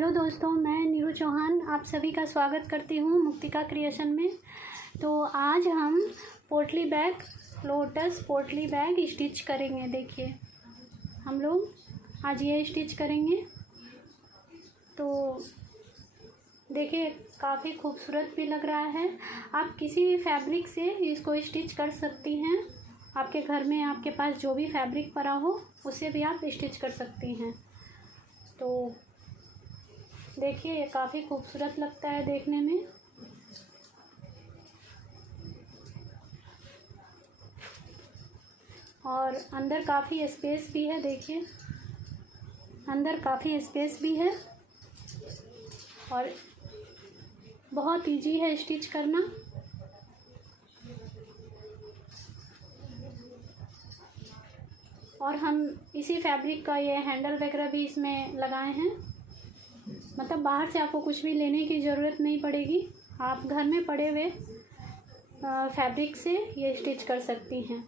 Hello दोस्तों, मैं नीरू चौहान आप सभी का स्वागत करती हूँ मुक्तिका क्रिएशन में। तो आज हम पोटली बैग, लोटस पोटली बैग स्टिच करेंगे। देखिए, हम लोग आज ये स्टिच करेंगे। तो देखिए, काफ़ी खूबसूरत भी लग रहा है। आप किसी भी फैब्रिक से इसको स्टिच कर सकती हैं। आपके घर में आपके पास जो भी फैब्रिक पड़ा हो उससे भी आप स्टिच कर सकती हैं। तो देखिए, ये काफ़ी खूबसूरत लगता है देखने में। और अंदर काफ़ी स्पेस भी है। देखिए, अंदर काफ़ी स्पेस भी है और बहुत इजी है स्टिच करना। और हम इसी फैब्रिक का ये हैंडल वगैरह भी इसमें लगाए हैं। मतलब बाहर से आपको कुछ भी लेने की ज़रूरत नहीं पड़ेगी। आप घर में पड़े हुए फैब्रिक से ये स्टिच कर सकती हैं।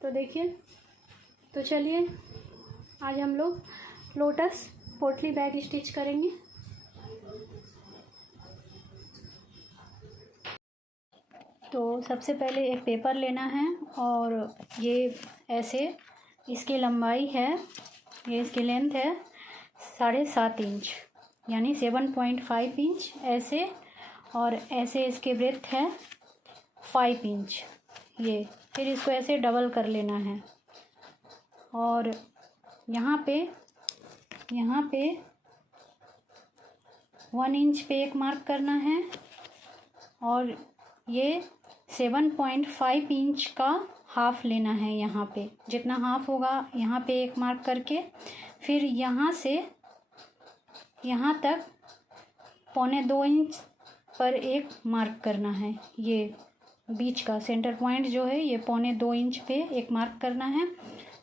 तो देखिए, तो चलिए आज हम लोग लोटस पोटली बैग स्टिच करेंगे। तो सबसे पहले एक पेपर लेना है और ये ऐसे इसकी लंबाई है, ये इसकी लेंथ है 7.5 इंच यानी 7.5 इंच ऐसे, और ऐसे इसके ब्रेथ है 5 इंच। ये फिर इसको ऐसे डबल कर लेना है और यहाँ पे 1 इंच पे एक मार्क करना है और ये 7.5 इंच का हाफ लेना है। यहाँ पे जितना हाफ होगा यहाँ पे एक मार्क करके फिर यहाँ से यहाँ तक 1.25 इंच पर एक मार्क करना है। ये बीच का सेंटर पॉइंट जो है ये 1.25 इंच पे एक मार्क करना है।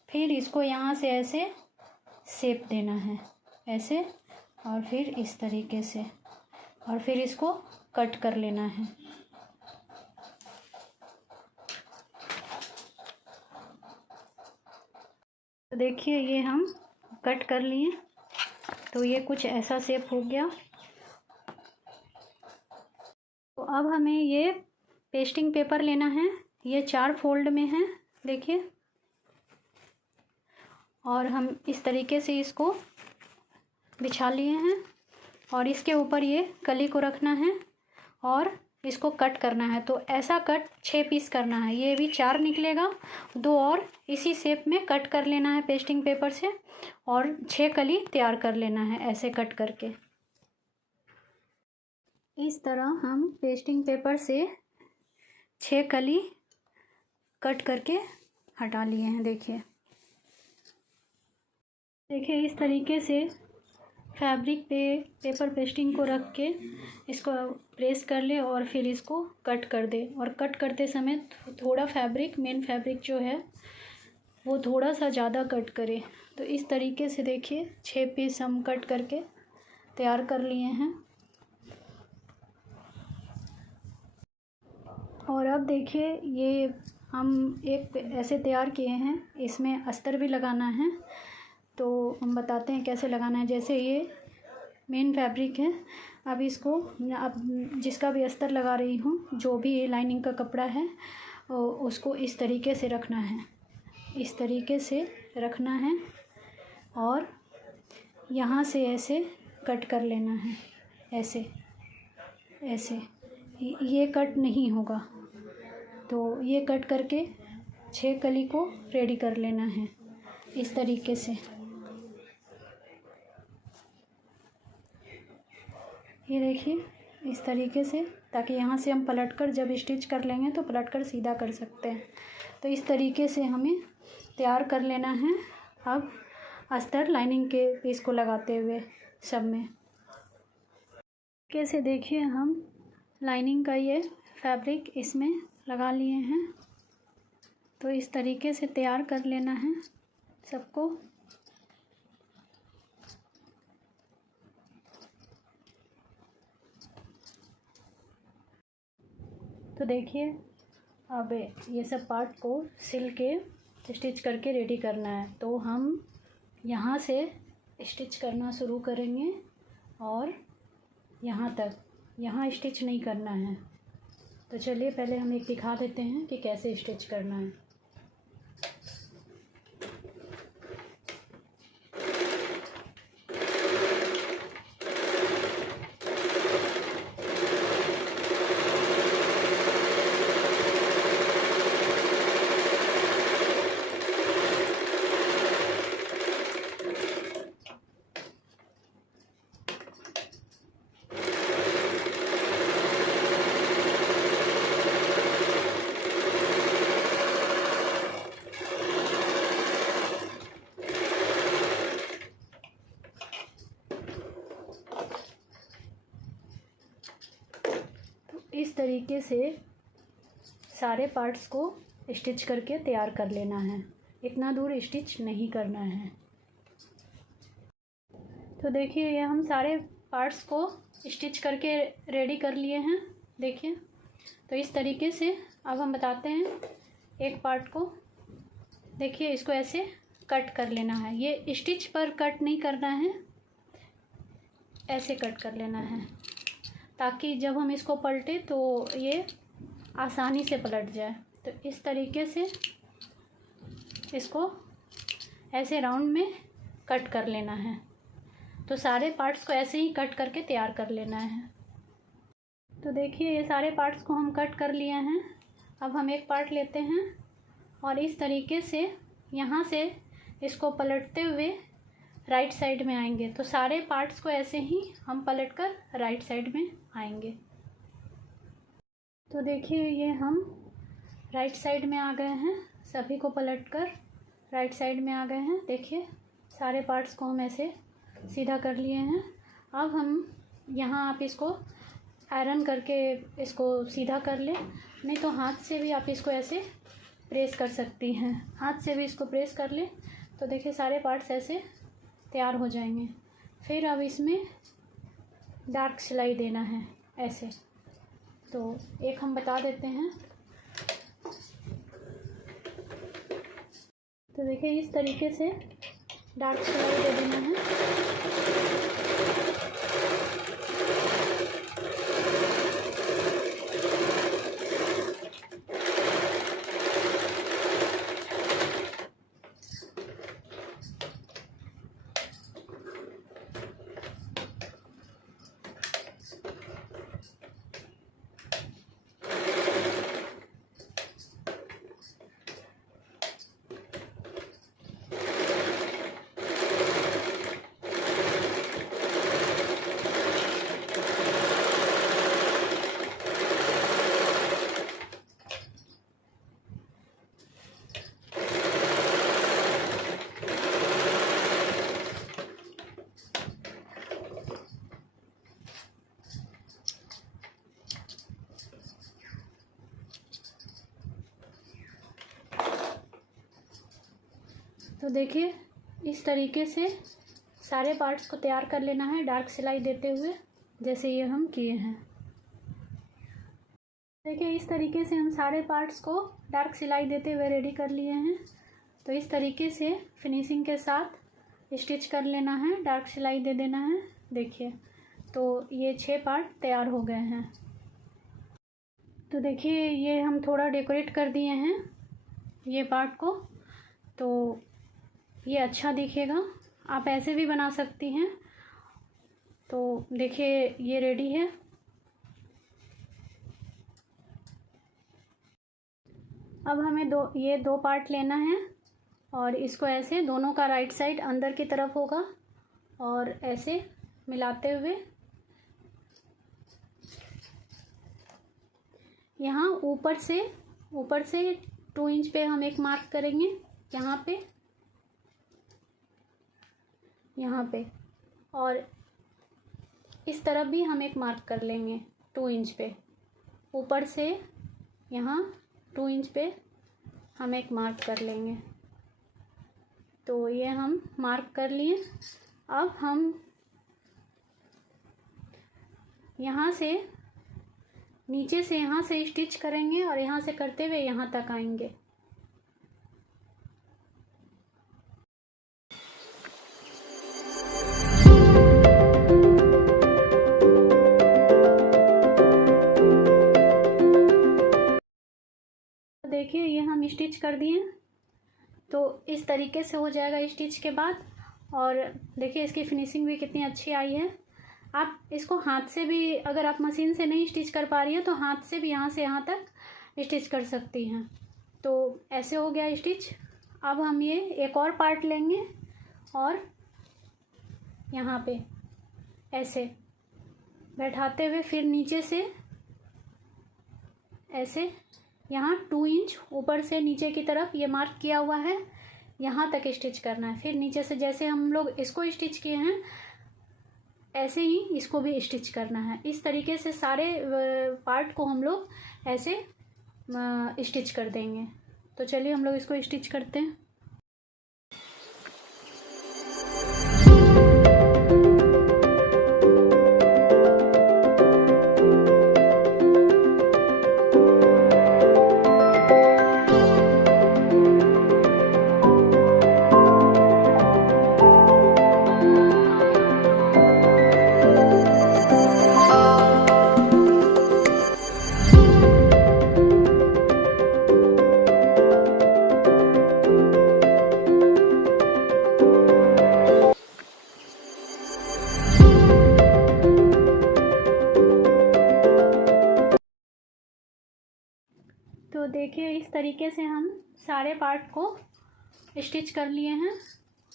फिर इसको यहाँ से ऐसे शेप देना है ऐसे, और फिर इस तरीके से, और फिर इसको कट कर लेना है। तो देखिए, ये हम कट कर लिए। तो ये कुछ ऐसा शेप हो गया। तो अब हमें ये पेस्टिंग पेपर लेना है। ये 4 फोल्ड में है, देखिए। और हम इस तरीके से इसको बिछा लिए हैं और इसके ऊपर ये कली को रखना है और इसको कट करना है। तो ऐसा कट 6 पीस करना है। ये भी 4 निकलेगा, 2 और इसी शेप में कट कर लेना है पेस्टिंग पेपर से और 6 कली तैयार कर लेना है ऐसे कट करके। इस तरह हम पेस्टिंग पेपर से 6 कली कट करके हटा लिए हैं। देखिए, इस तरीके से फैब्रिक पे पेपर पेस्टिंग को रख के इसको प्रेस कर ले और फिर इसको कट कर दे। और कट करते समय थोड़ा फैब्रिक, मेन फैब्रिक जो है वो थोड़ा सा ज़्यादा कट करे। तो इस तरीके से देखिए 6 पीस हम कट करके तैयार कर लिए हैं। और अब देखिए, ये हम एक ऐसे तैयार किए हैं, इसमें अस्तर भी लगाना है। तो हम बताते हैं कैसे लगाना है। जैसे ये मेन फैब्रिक है, अब इसको, अब जिसका भी अस्तर लगा रही हूँ, जो भी लाइनिंग का कपड़ा है उसको इस तरीके से रखना है, इस तरीके से रखना है और यहाँ से ऐसे कट कर लेना है, ऐसे ऐसे। ये कट नहीं होगा, तो ये कट करके 6 कली को रेडी कर लेना है इस तरीके से। ये देखिए, इस तरीके से, ताकि यहाँ से हम पलटकर जब स्टिच कर लेंगे तो पलटकर सीधा कर सकते हैं। तो इस तरीके से हमें तैयार कर लेना है। अब अस्तर लाइनिंग के पीस को लगाते हुए सब में कैसे, देखिए, हम लाइनिंग का ये फैब्रिक इसमें लगा लिए हैं। तो इस तरीके से तैयार कर लेना है सबको। तो देखिए, अब ये सब पार्ट को सिल के स्टिच करके रेडी करना है। तो हम यहाँ से स्टिच करना शुरू करेंगे और यहाँ तक, यहाँ स्टिच नहीं करना है। तो चलिए पहले हम एक दिखा देते हैं कि कैसे स्टिच करना है। इस तरीके से सारे पार्ट्स को स्टिच करके तैयार कर लेना है। इतना दूर स्टिच नहीं करना है। तो देखिए ये हम सारे पार्ट्स को स्टिच करके रेडी कर लिए हैं। देखिए तो इस तरीके से अब हम बताते हैं एक पार्ट को। देखिए इसको ऐसे कट कर लेना है। ये स्टिच पर कट नहीं करना है, ऐसे कट कर लेना है ताकि जब हम इसको पलटे तो ये आसानी से पलट जाए। तो इस तरीके से इसको ऐसे राउंड में कट कर लेना है। तो सारे पार्ट्स को ऐसे ही कट करके तैयार कर लेना है। तो देखिए ये सारे पार्ट्स को हम कट कर लिए हैं। अब हम एक पार्ट लेते हैं और इस तरीके से यहाँ से इसको पलटते हुए राइट साइड में आएंगे। तो सारे पार्ट्स को ऐसे ही हम पलटकर राइट साइड में आएंगे। तो देखिए ये हम राइट साइड में आ गए हैं। सभी को पलटकर राइट साइड में आ गए हैं। देखिए सारे पार्ट्स को हम ऐसे सीधा कर लिए हैं। अब हम यहाँ आप इसको आयरन करके इसको सीधा कर लें, नहीं तो हाथ से भी आप इसको ऐसे प्रेस कर सकती हैं। हाथ से भी इसको प्रेस कर लें तो देखिए सारे पार्ट्स ऐसे तैयार हो जाएंगे। फिर अब इसमें डार्क सिलाई देना है ऐसे। तो एक हम बता देते हैं। तो देखिए इस तरीके से डार्क सिलाई दे देना है। तो देखिए इस तरीके से सारे पार्ट्स को तैयार कर लेना है डार्क सिलाई देते हुए, जैसे ये हम किए हैं। देखिए इस तरीके से हम सारे पार्ट्स को डार्क सिलाई देते हुए रेडी कर लिए हैं। तो इस तरीके से फिनिशिंग के साथ स्टिच कर लेना है, डार्क सिलाई दे देना है। देखिए तो ये 6 पार्ट तैयार हो गए हैं। तो देखिए ये हम थोड़ा डेकोरेट कर दिए हैं ये पार्ट को, तो ये अच्छा दिखेगा। आप ऐसे भी बना सकती हैं। तो देखिए ये रेडी है। अब हमें ये दो पार्ट लेना है और इसको ऐसे दोनों का राइट साइड अंदर की तरफ होगा और ऐसे मिलाते हुए यहाँ ऊपर से 2 इंच पे हम एक मार्क करेंगे, यहाँ पे और इस तरफ भी हम एक मार्क कर लेंगे 2 इंच पे। ऊपर से यहाँ 2 इंच पे हम एक मार्क कर लेंगे। तो ये हम मार्क कर लिए। अब हम यहाँ से नीचे से यहाँ से स्टिच करेंगे और यहाँ से करते हुए यहाँ तक आएंगे। देखिए ये हम स्टिच कर दिए। तो इस तरीके से हो जाएगा स्टिच के बाद। और देखिए इसकी फिनिशिंग भी कितनी अच्छी आई है। आप इसको हाथ से भी, अगर आप मशीन से नहीं स्टिच कर पा रही हैं तो हाथ से भी यहाँ से यहाँ तक स्टिच कर सकती हैं। तो ऐसे हो गया स्टिच। अब हम ये एक और पार्ट लेंगे और यहाँ पे ऐसे बैठाते हुए फिर नीचे से ऐसे यहाँ 2 इंच ऊपर से नीचे की तरफ ये मार्क किया हुआ है, यहाँ तक स्टिच करना है। फिर नीचे से जैसे हम लोग इसको स्टिच किए हैं ऐसे ही इसको भी स्टिच करना है। इस तरीके से सारे पार्ट को हम लोग ऐसे स्टिच कर देंगे। तो चलिए हम लोग इसको स्टिच करते हैं। तो देखिए इस तरीके से हम सारे पार्ट को स्टिच कर लिए हैं।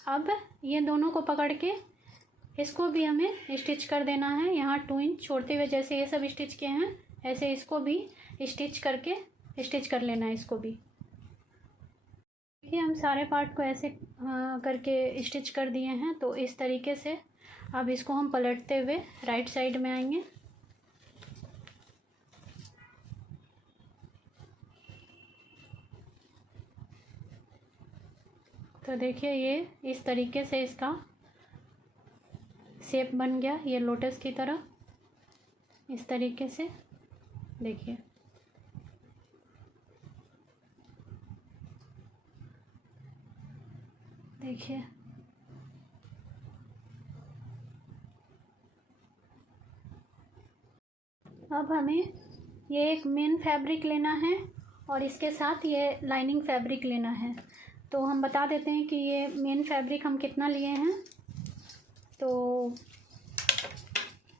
अब ये दोनों को पकड़ के इसको भी हमें स्टिच कर देना है। यहाँ 2 इंच छोड़ते हुए जैसे ये सब स्टिच किए हैं ऐसे इसको भी स्टिच करके स्टिच कर लेना है इसको भी। देखिए हम सारे पार्ट को ऐसे करके स्टिच कर दिए हैं। तो इस तरीके से अब इसको हम पलटते हुए राइट साइड में आएंगे। तो देखिए ये इस तरीके से इसका शेप बन गया, ये लोटस की तरह इस तरीके से। देखिए देखिए अब हमें ये एक मेन फैब्रिक लेना है और इसके साथ ये लाइनिंग फैब्रिक लेना है। तो हम बता देते हैं कि ये मेन फैब्रिक हम कितना लिए हैं। तो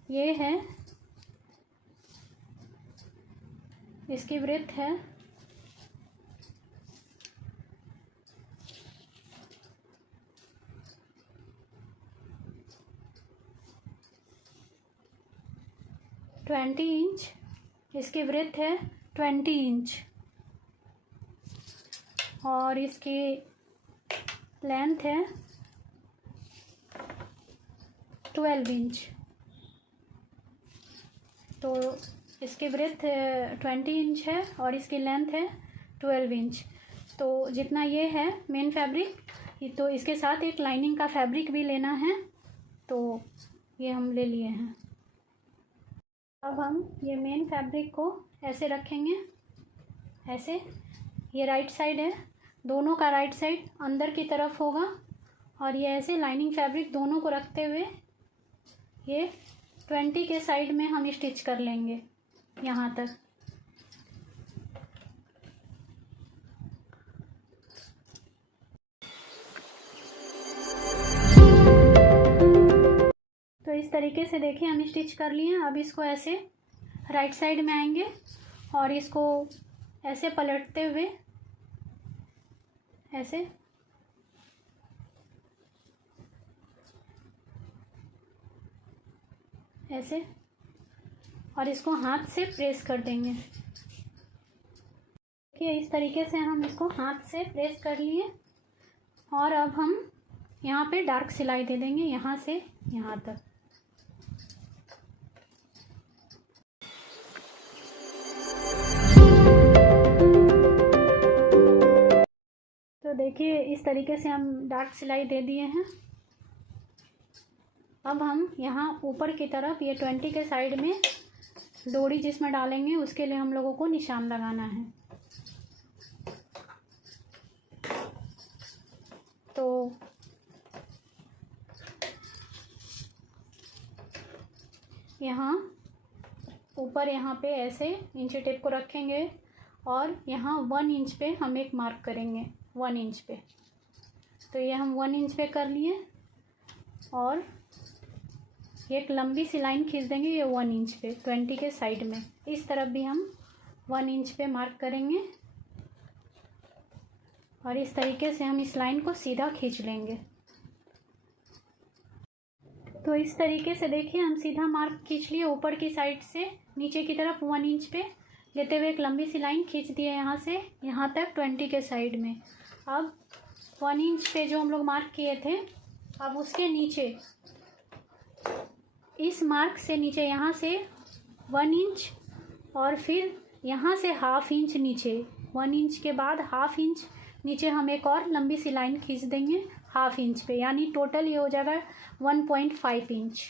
ये है, इसकी ब्रेथ है 20 इंच, इसकी ब्रेथ है 20 इंच और इसकी लेंथ है 12 इंच। तो इसकी ब्रेथ 20 इंच है और इसकी लेंथ है 12 इंच। तो जितना ये है मेन फैब्रिक, तो इसके साथ एक लाइनिंग का फैब्रिक भी लेना है। तो ये हम ले लिए हैं। अब हम ये मेन फैब्रिक को ऐसे रखेंगे, ऐसे। ये राइट साइड है, दोनों का राइट साइड अंदर की तरफ होगा और ये ऐसे लाइनिंग फैब्रिक दोनों को रखते हुए ये 20 के साइड में हम स्टिच कर लेंगे यहाँ तक। तो इस तरीके से देखिए हम स्टिच कर लिए हैं। अब इसको ऐसे राइट साइड में आएंगे और इसको ऐसे पलटते हुए ऐसे ऐसे और इसको हाथ से प्रेस कर देंगे। देखिए इस तरीके से हम इसको हाथ से प्रेस कर लिए और अब हम यहाँ पे डार्क सिलाई दे देंगे यहाँ से यहाँ तक। तो देखिए इस तरीके से हम डार्क सिलाई दे दिए हैं। अब हम यहाँ ऊपर की तरफ ये 20 के साइड में डोरी जिसमें डालेंगे उसके लिए हम लोगों को निशान लगाना है। तो यहाँ ऊपर यहाँ पे ऐसे इंची टेप को रखेंगे और यहाँ 1 इंच पे हम एक मार्क करेंगे, 1 इंच पे। तो ये हम 1 इंच पे कर लिए और एक लंबी सी लाइन खींच देंगे ये 1 इंच पे 20 के साइड में। इस तरफ भी हम 1 इंच पे मार्क करेंगे और इस तरीके से हम इस लाइन को सीधा खींच लेंगे। तो इस तरीके से देखिए हम सीधा मार्क खींच लिए ऊपर की साइड से नीचे की तरफ 1 इंच पे लेते हुए एक लंबी सी लाइन खींच दिए यहाँ से यहाँ तक 20 के साइड में। अब 1 इंच पे जो हम लोग मार्क किए थे, अब उसके नीचे इस मार्क से नीचे यहाँ से 1 इंच और फिर यहाँ से ½ इंच नीचे, 1 इंच के बाद ½ इंच नीचे हम एक और लंबी सी लाइन खींच देंगे ½ इंच पे, यानी टोटल ये हो जाएगा 1.5 इंच।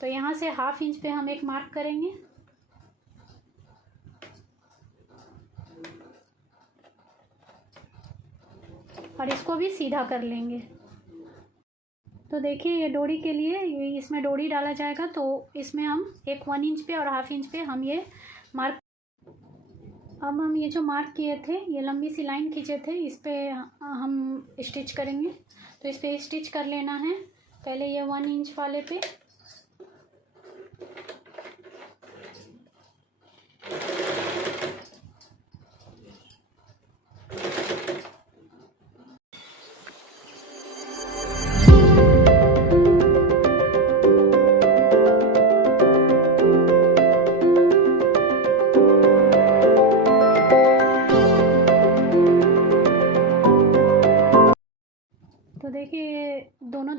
तो यहाँ से ½ इंच पे हम एक मार्क करेंगे और इसको भी सीधा कर लेंगे। तो देखिए ये डोरी के लिए ये इसमें डोरी डाला जाएगा, तो इसमें हम एक 1 इंच पे और ½ इंच पे हम ये मार्क। अब हम ये जो मार्क किए थे, ये लंबी सी लाइन खींचे थे, इस पे हम स्टिच करेंगे। तो इस पे स्टिच कर लेना है पहले ये 1 इंच वाले पे। देखिए ये दोनों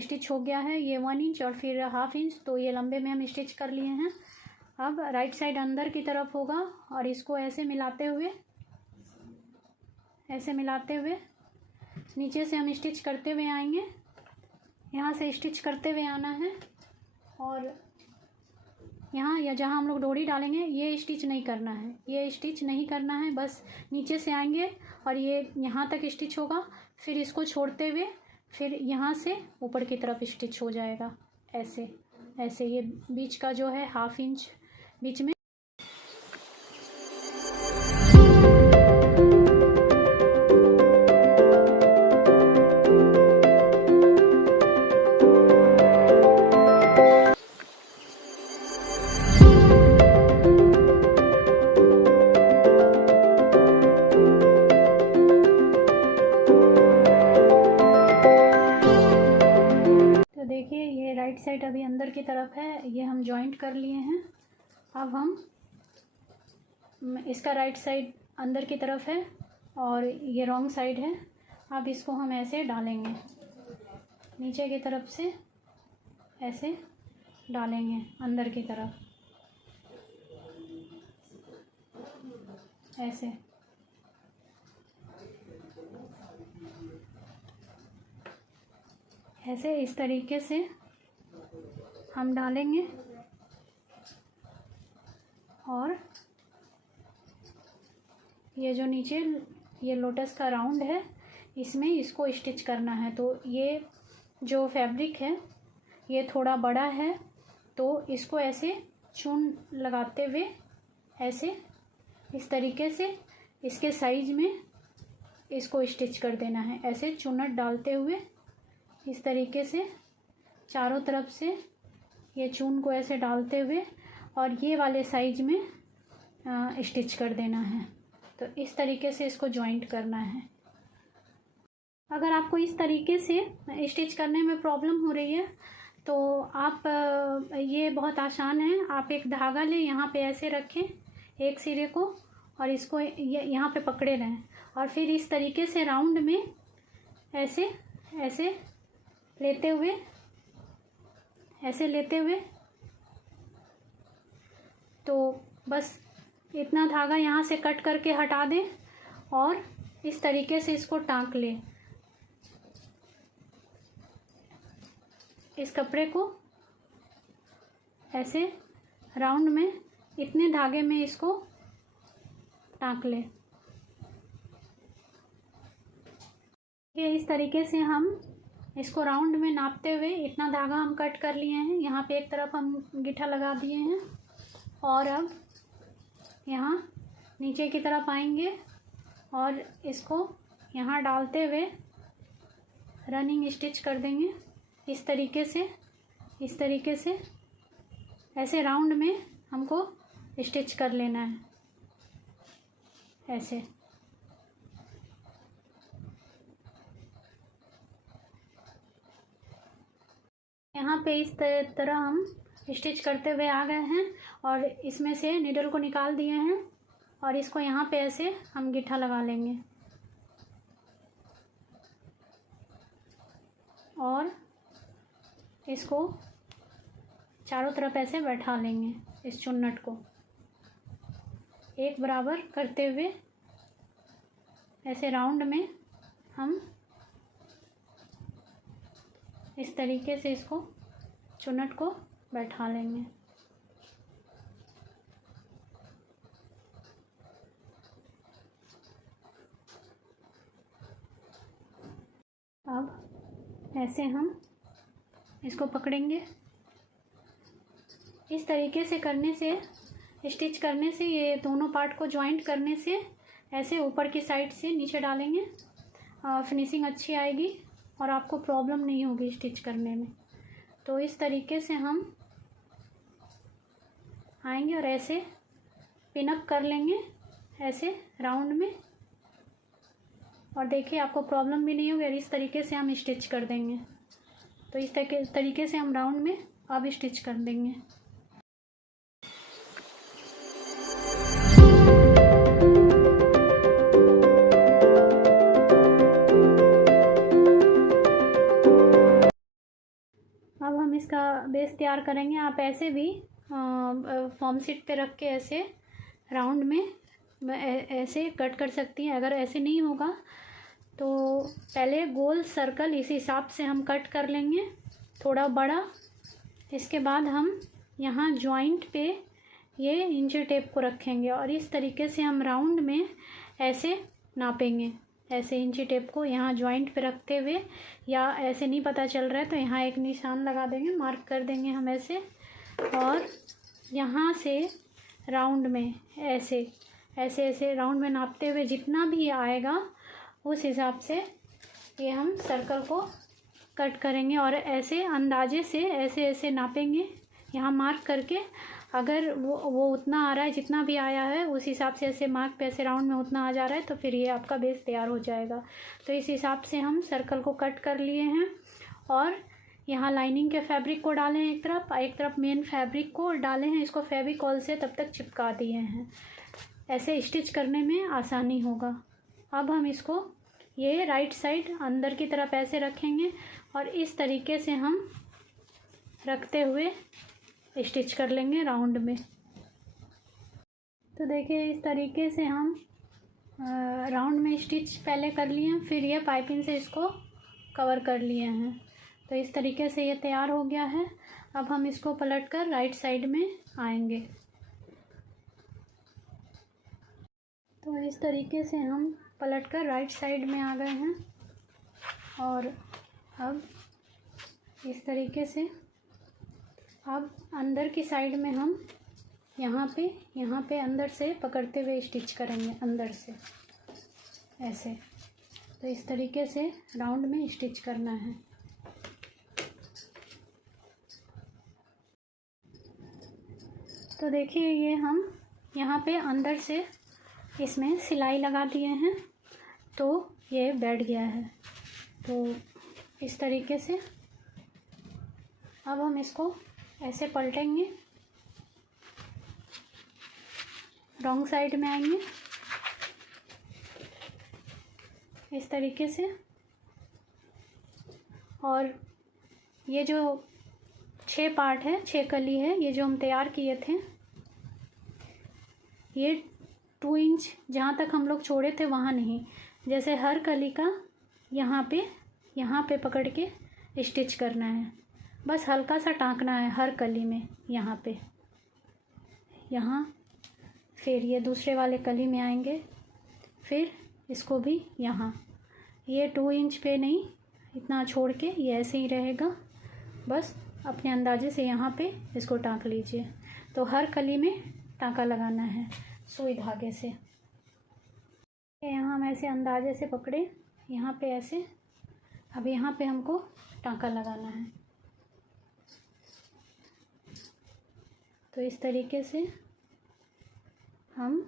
स्टिच हो गया है, ये 1 इंच और फिर ½ इंच, तो ये लंबे में हम स्टिच कर लिए हैं। अब राइट साइड अंदर की तरफ होगा और इसको ऐसे मिलाते हुए नीचे से हम स्टिच करते हुए आएंगे। यहाँ से स्टिच करते हुए आना है और यहाँ या जहाँ हम लोग डोरी डालेंगे ये स्टिच नहीं करना है, ये स्टिच नहीं करना है, बस नीचे से आएंगे और ये यहाँ तक स्टिच होगा, फिर इसको छोड़ते हुए फिर यहाँ से ऊपर की तरफ स्टिच हो जाएगा ऐसे ऐसे। ये बीच का जो है ½ इंच बीच में। देखिए ये राइट साइड अभी अंदर की तरफ है, ये हम जॉइंट कर लिए हैं। अब हम इसका राइट साइड अंदर की तरफ है और ये रॉन्ग साइड है। अब इसको हम ऐसे डालेंगे, नीचे की तरफ से ऐसे डालेंगे अंदर की तरफ ऐसे। ऐसे इस तरीके से हम डालेंगे और ये जो नीचे ये लोटस का राउंड है इसमें इसको स्टिच करना है। तो ये जो फैब्रिक है ये थोड़ा बड़ा है, तो इसको ऐसे चून लगाते हुए ऐसे इस तरीके से इसके साइज में इसको स्टिच कर देना है। ऐसे चुन्नट डालते हुए इस तरीके से चारों तरफ से ये चून को ऐसे डालते हुए और ये वाले साइज में स्टिच कर देना है। तो इस तरीके से इसको जॉइंट करना है। अगर आपको इस तरीके से स्टिच करने में प्रॉब्लम हो रही है तो आप ये बहुत आसान है। आप एक धागा लें, यहाँ पे ऐसे रखें एक सिरे को और इसको यहाँ पे पकड़े रहें और फिर इस तरीके से राउंड में ऐसे ऐसे लेते हुए तो बस इतना धागा यहाँ से कट करके हटा दें और इस तरीके से इसको टाँक लें। इस कपड़े को ऐसे राउंड में इतने धागे में इसको टाँक लें। ये इस तरीके से हम इसको राउंड में नापते हुए इतना धागा हम कट कर लिए हैं। यहाँ पे एक तरफ हम गीठा लगा दिए हैं और अब यहाँ नीचे की तरफ आएंगे और इसको यहाँ डालते हुए रनिंग स्टिच कर देंगे इस तरीके से ऐसे राउंड में हमको स्टिच कर लेना है ऐसे। यहाँ पे इस तरह हम स्टिच करते हुए आ गए हैं और इसमें से नीडल को निकाल दिए हैं और इसको यहाँ पे ऐसे हम गीठा लगा लेंगे और इसको चारों तरफ ऐसे बैठा लेंगे। इस चुन्नट को एक बराबर करते हुए ऐसे राउंड में हम इस तरीके से इसको चुन्नट को बैठा लेंगे। अब ऐसे हम इसको पकड़ेंगे। इस तरीके से करने से, स्टिच करने से, ये दोनों पार्ट को जॉइंट करने से ऐसे ऊपर की साइड से नीचे डालेंगे, फिनिशिंग अच्छी आएगी और आपको प्रॉब्लम नहीं होगी स्टिच करने में। तो इस तरीके से हम आएंगे और ऐसे पिन अप कर लेंगे ऐसे राउंड में, और देखिए आपको प्रॉब्लम भी नहीं होगी और इस तरीके से हम स्टिच कर देंगे। तो इस तरीके से हम राउंड में अब स्टिच कर देंगे। अब हम इसका बेस तैयार करेंगे। आप ऐसे भी फॉर्म शीट पे रख के ऐसे राउंड में ऐसे कट कर सकती हैं। अगर ऐसे नहीं होगा तो पहले गोल सर्कल इस हिसाब से हम कट कर लेंगे, थोड़ा बड़ा। इसके बाद हम यहाँ जॉइंट पे ये इंची टेप को रखेंगे और इस तरीके से हम राउंड में ऐसे नापेंगे। ऐसे इंची टेप को यहाँ जॉइंट पे रखते हुए, या ऐसे नहीं पता चल रहा है तो यहाँ एक निशान लगा देंगे, मार्क कर देंगे हम ऐसे, और यहाँ से राउंड में ऐसे ऐसे ऐसे राउंड में नापते हुए जितना भी आएगा उस हिसाब से ये हम सर्कल को कट करेंगे और ऐसे अंदाजे से ऐसे ऐसे नापेंगे यहाँ मार्क करके। अगर वो उतना आ रहा है, जितना भी आया है उस हिसाब से ऐसे मार्क पे ऐसे राउंड में उतना आ जा रहा है, तो फिर ये आपका बेस तैयार हो जाएगा। तो इस हिसाब से हम सर्कल को कट कर लिए हैं और यहाँ लाइनिंग के फैब्रिक को डालें एक तरफ मेन फैब्रिक को डाले हैं। इसको फेविकॉल से तब तक चिपका दिए हैं, ऐसे स्टिच करने में आसानी होगा। अब हम इसको ये राइट साइड अंदर की तरफ ऐसे रखेंगे और इस तरीके से हम रखते हुए स्टिच कर लेंगे राउंड में। तो देखिए इस तरीके से हम राउंड में स्टिच पहले कर लिए हैं, फिर ये पाइपिंग से इसको कवर कर लिए हैं। तो इस तरीके से ये तैयार हो गया है। अब हम इसको पलटकर राइट साइड में आएंगे। तो इस तरीके से हम पलटकर राइट साइड में आ गए हैं और अब इस तरीके से अब अंदर की साइड में हम यहाँ पे अंदर से पकड़ते हुए स्टिच करेंगे, अंदर से ऐसे। तो इस तरीके से राउंड में स्टिच करना है। तो देखिए ये हम यहाँ पे अंदर से इसमें सिलाई लगा दिए हैं, तो ये बैठ गया है। तो इस तरीके से अब हम इसको ऐसे पलटेंगे, रॉन्ग साइड में आएंगे इस तरीके से, और ये जो 6 पार्ट है, 6 कली है, ये जो हम तैयार किए थे, ये 2 इंच जहाँ तक हम लोग छोड़े थे वहाँ नहीं, जैसे हर कली का यहाँ पे पकड़ के स्टिच करना है। बस हल्का सा टाँकना है हर कली में, यहाँ पे, यहाँ, फिर ये दूसरे वाले कली में आएंगे, फिर इसको भी यहाँ। ये 2 इंच पे नहीं, इतना छोड़ के ये ऐसे ही रहेगा। बस अपने अंदाजे से यहाँ पे इसको टाँक लीजिए। तो हर कली में टाँका लगाना है सुई धागे से। हम ऐसे अंदाजे से पकड़े यहाँ पे ऐसे। अब यहाँ पे हमको टाँका लगाना है। तो इस तरीके से हम,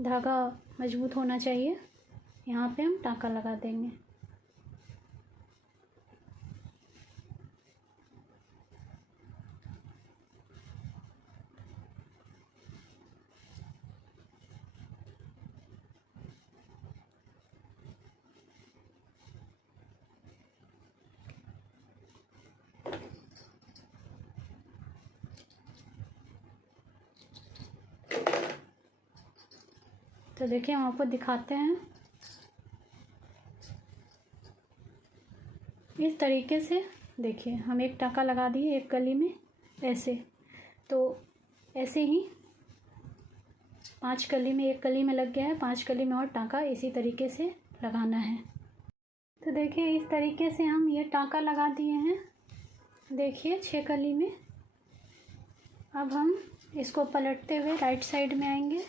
धागा मजबूत होना चाहिए, यहाँ पे हम टाँका लगा देंगे। तो देखिए हम आपको दिखाते हैं। इस तरीके से देखिए हम एक टाँका लगा दिए एक कली में ऐसे। तो ऐसे ही 5 कली में, एक कली में लग गया है, 5 कली में और टाँका इसी तरीके से लगाना है। तो देखिए इस तरीके से हम ये टाँका लगा दिए हैं, देखिए 6 कली में। अब हम इसको पलटते हुए राइट साइड में आएंगे।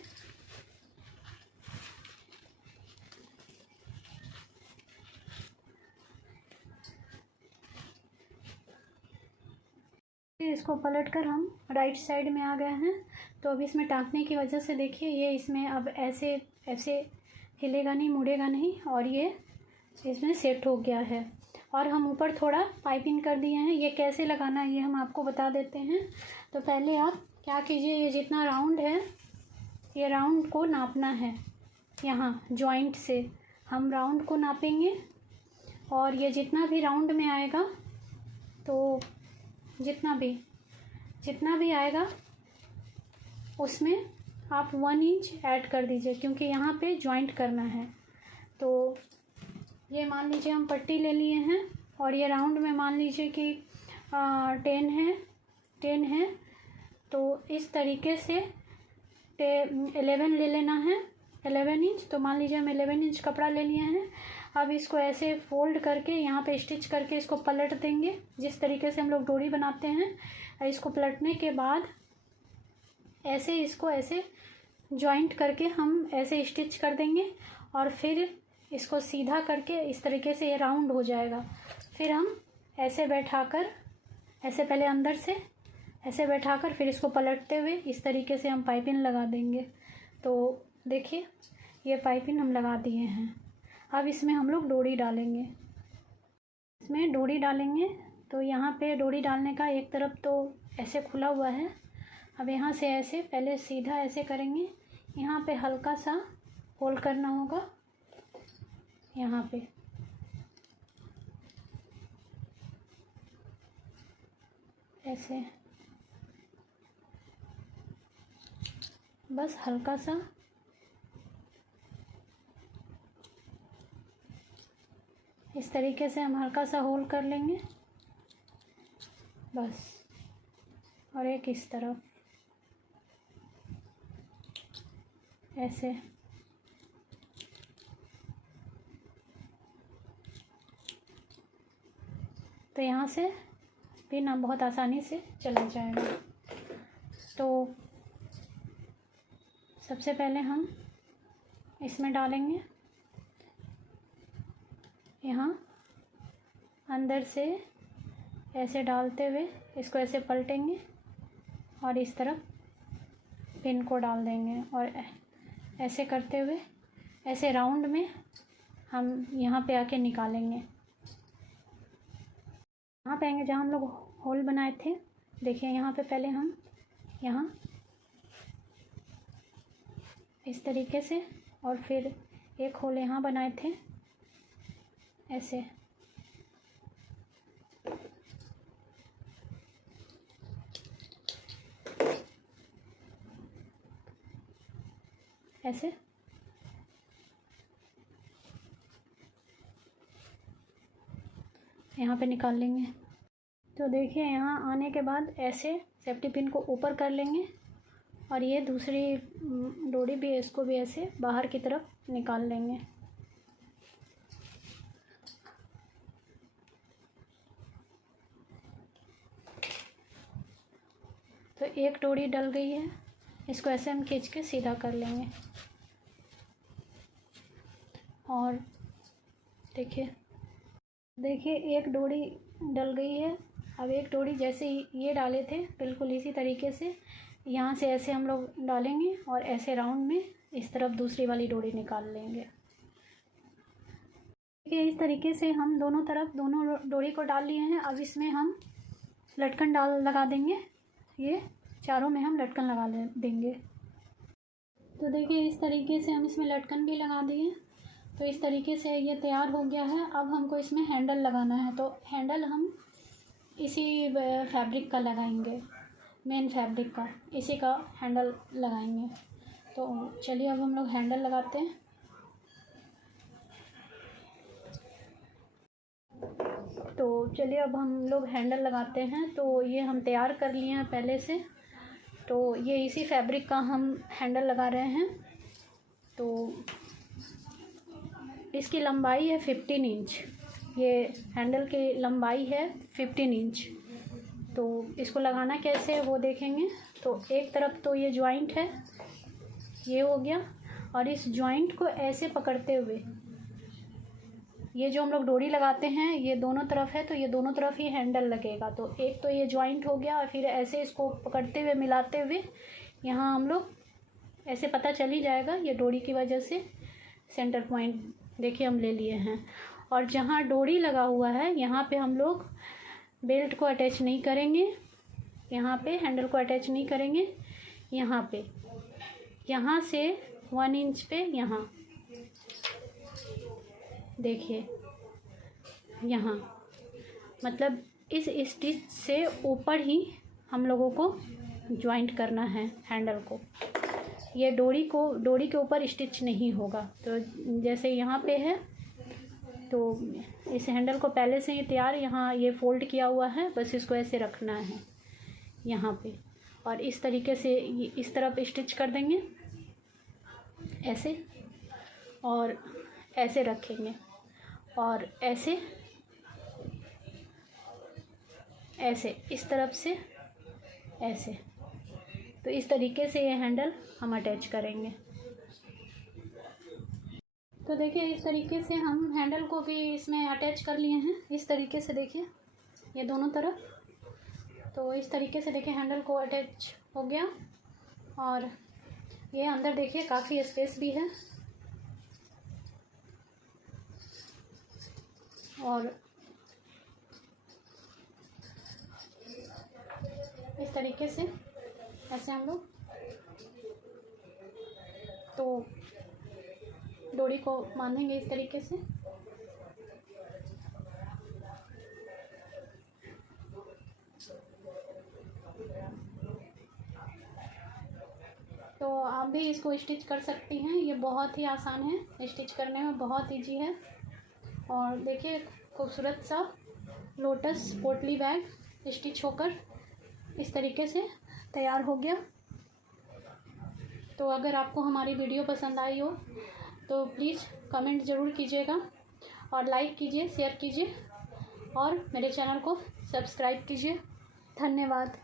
इसको पलटकर हम राइट साइड में आ गए हैं। तो अब इसमें टाँकने की वजह से देखिए ये इसमें अब ऐसे ऐसे हिलेगा नहीं, मुड़ेगा नहीं, और ये इसमें सेट हो गया है। और हम ऊपर थोड़ा पाइपिंग कर दिए हैं। ये कैसे लगाना है ये हम आपको बता देते हैं। तो पहले आप क्या कीजिए, ये जितना राउंड है ये राउंड को नापना है। यहाँ जॉइंट से हम राउंड को नापेंगे, और ये जितना भी राउंड में आएगा, तो जितना भी आएगा उसमें आप 1 इंच ऐड कर दीजिए, क्योंकि यहाँ पे जॉइंट करना है। तो ये मान लीजिए हम पट्टी ले लिए हैं, और ये राउंड में मान लीजिए कि 10 है। तो इस तरीके से 11 ले लेना है, 11 इंच। तो मान लीजिए हम 11 इंच कपड़ा ले लिए हैं। अब इसको ऐसे फोल्ड करके यहाँ पे स्टिच करके इसको पलट देंगे, जिस तरीके से हम लोग डोरी बनाते हैं। इसको पलटने के बाद ऐसे इसको ऐसे जॉइंट करके हम ऐसे स्टिच कर देंगे, और फिर इसको सीधा करके इस तरीके से ये राउंड हो जाएगा। फिर हम ऐसे बैठाकर, ऐसे पहले अंदर से ऐसे बैठाकर फिर इसको पलटते हुए इस तरीके से हम पाइपिंग लगा देंगे। तो देखिए ये पाइपिंग हम लगा दिए हैं। अब इसमें हम लोग डोरी डालेंगे। इसमें डोरी डालेंगे तो यहाँ पे डोरी डालने का एक तरफ तो ऐसे खुला हुआ है। अब यहाँ से ऐसे पहले सीधा ऐसे करेंगे, यहाँ पे हल्का सा होल्ड करना होगा, यहाँ पे ऐसे बस हल्का सा इस तरीके से हम हल्का सा होल्ड कर लेंगे बस। और एक इस तरफ ऐसे। तो यहाँ से भी ना बहुत आसानी से चला जाएगा। तो सबसे पहले हम इसमें डालेंगे, यहाँ अंदर से ऐसे डालते हुए इसको ऐसे पलटेंगे और इस तरफ पिन को डाल देंगे, और ऐसे करते हुए ऐसे राउंड में हम यहाँ पे आके निकालेंगे। यहाँ पे आएंगे जहाँ हम लोग होल बनाए थे, देखिए यहाँ पे पहले हम यहाँ इस तरीके से, और फिर एक होल यहाँ बनाए थे ऐसे। ऐसे यहाँ पे निकाल लेंगे। तो देखिए यहाँ आने के बाद ऐसे सेफ्टी पिन को ऊपर कर लेंगे, और ये दूसरी डोरी भी इसको भी ऐसे बाहर की तरफ निकाल लेंगे। तो एक डोरी डल गई है, इसको ऐसे हम खींच के सीधा कर लेंगे। और देखिए एक डोरी डल गई है। अब एक डोरी जैसे ये डाले थे बिल्कुल इसी तरीके से यहाँ से ऐसे हम लोग डालेंगे और ऐसे राउंड में इस तरफ दूसरी वाली डोरी निकाल लेंगे। देखिए इस तरीके से हम दोनों तरफ दोनों डोरी को डाल लिए हैं। अब इसमें हम लटकन लगा देंगे। ये चारों में हम लटकन लगा देंगे। तो देखिए इस तरीके से हम इसमें लटकन भी लगा दिए। तो इस तरीके से ये तैयार हो गया है। अब हमको इसमें हैंडल लगाना है। तो हैंडल हम इसी फैब्रिक का लगाएंगे, मेन फैब्रिक का, इसी का हैंडल लगाएंगे। तो चलिए अब हम लोग हैंडल लगाते हैं। तो चलिए अब हम लोग हैंडल लगाते हैं। तो ये हम तैयार कर लिए हैं पहले से। तो ये इसी फैब्रिक का हम हैंडल लगा रहे हैं। तो इसकी लंबाई है 15 इंच। ये हैंडल की लंबाई है 15 इंच। तो इसको लगाना कैसे है वो देखेंगे। तो एक तरफ तो ये जॉइंट है, ये हो गया, और इस जॉइंट को ऐसे पकड़ते हुए ये जो हम लोग डोरी लगाते हैं ये दोनों तरफ है, तो ये दोनों तरफ ही हैंडल लगेगा। तो एक तो ये जॉइंट हो गया और फिर ऐसे इसको पकड़ते हुए मिलाते हुए यहाँ हम लोग ऐसे पता चल ही जाएगा ये डोरी की वजह से सेंटर पॉइंट देखिए हम ले लिए हैं। और जहाँ डोरी लगा हुआ है यहाँ पे हम लोग बेल्ट को अटैच नहीं करेंगे, यहाँ पे हैंडल को अटैच नहीं करेंगे। यहाँ पे यहाँ से 1 इंच पे यहाँ देखिए, यहाँ मतलब इस स्टिच से ऊपर ही हम लोगों को ज्वाइंट करना है हैंडल को। ये डोरी के ऊपर स्टिच नहीं होगा। तो जैसे यहाँ पे है तो इस हैंडल को पहले से ही तैयार यहाँ ये फोल्ड किया हुआ है, बस इसको ऐसे रखना है यहाँ पे। और इस तरीके से इस तरफ स्टिच कर देंगे ऐसे, और ऐसे रखेंगे और ऐसे ऐसे इस तरफ से ऐसे। तो इस तरीके से ये हैंडल हम अटैच करेंगे। तो देखिए इस तरीके से हम हैंडल को भी इसमें अटैच कर लिए हैं। इस तरीके से देखिए ये दोनों तरफ। तो इस तरीके से देखिए हैंडल को अटैच हो गया। और ये अंदर देखिए काफ़ी स्पेस भी है। और इस तरीके से ऐसे हम लोग तो डोरी को बांधेंगे इस तरीके से। तो आप भी इसको स्टिच कर सकती हैं। ये बहुत ही आसान है, स्टिच करने में बहुत ईजी है। और देखिए खूबसूरत सा लोटस पोटली बैग स्टिच होकर इस तरीके से तैयार हो गया। तो अगर आपको हमारी वीडियो पसंद आई हो तो प्लीज़ कमेंट ज़रूर कीजिएगा और लाइक कीजिए, शेयर कीजिए और मेरे चैनल को सब्सक्राइब कीजिए। धन्यवाद।